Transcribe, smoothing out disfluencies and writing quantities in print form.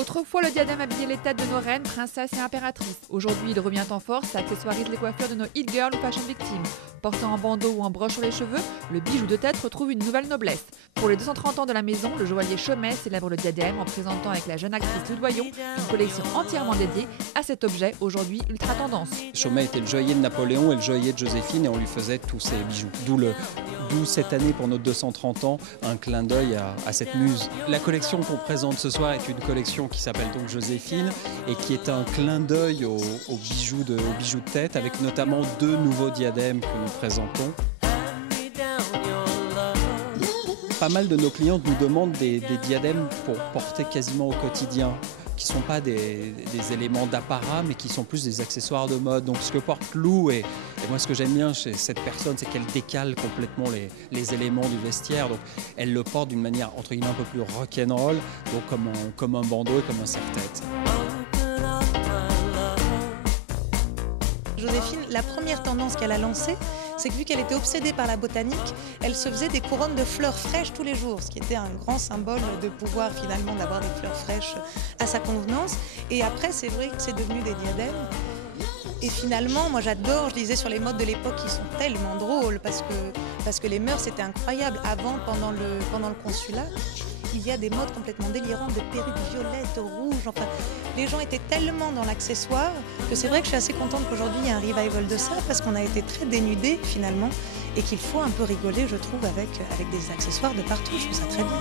Autrefois, le diadème habillait les têtes de nos reines, princesses et impératrices. Aujourd'hui, il revient en force et accessoirise les coiffures de nos hit girls ou fashion victimes. Porté en bandeau ou en broche sur les cheveux, le bijou de tête retrouve une nouvelle noblesse. Pour les 230 ans de la maison, le joaillier Chaumet célèbre le diadème en présentant avec la jeune actrice Loudoyon une collection entièrement dédiée à cet objet aujourd'hui ultra tendance. Chaumet était le joaillier de Napoléon et le joaillier de Joséphine et on lui faisait tous ses bijoux. D'où cette année pour nos 230 ans, un clin d'œil à cette muse. La collection qu'on présente ce soir est une collection qui s'appelle donc Joséphine et qui est un clin d'œil aux bijoux de tête avec notamment 2 nouveaux diadèmes que nous présentons. Pas mal de nos clientes nous demandent des diadèmes pour porter quasiment au quotidien, qui ne sont pas des éléments d'apparat, mais qui sont plus des accessoires de mode. Donc ce que porte Lou, et moi ce que j'aime bien chez cette personne, c'est qu'elle décale complètement les éléments du vestiaire. Donc elle le porte d'une manière entre guillemets un peu plus rock'n'roll, donc comme un bandeau et comme un serre-tête. Joséphine, la première tendance qu'elle a lancée, c'est que vu qu'elle était obsédée par la botanique, elle se faisait des couronnes de fleurs fraîches tous les jours, ce qui était un grand symbole de pouvoir finalement d'avoir des fleurs fraîches à sa convenance. Et après, c'est vrai que c'est devenu des diadèmes. Et finalement, moi j'adore, je disais sur les modes de l'époque qui sont tellement drôles parce que les mœurs c'était incroyable. Avant, pendant le consulat, il y a des modes complètement délirants de perruques violettes, rouges. Enfin, les gens étaient tellement dans l'accessoire que c'est vrai que je suis assez contente qu'aujourd'hui il y ait un revival de ça parce qu'on a été très dénudés finalement et qu'il faut un peu rigoler, je trouve, avec des accessoires de partout. Je trouve ça très bien.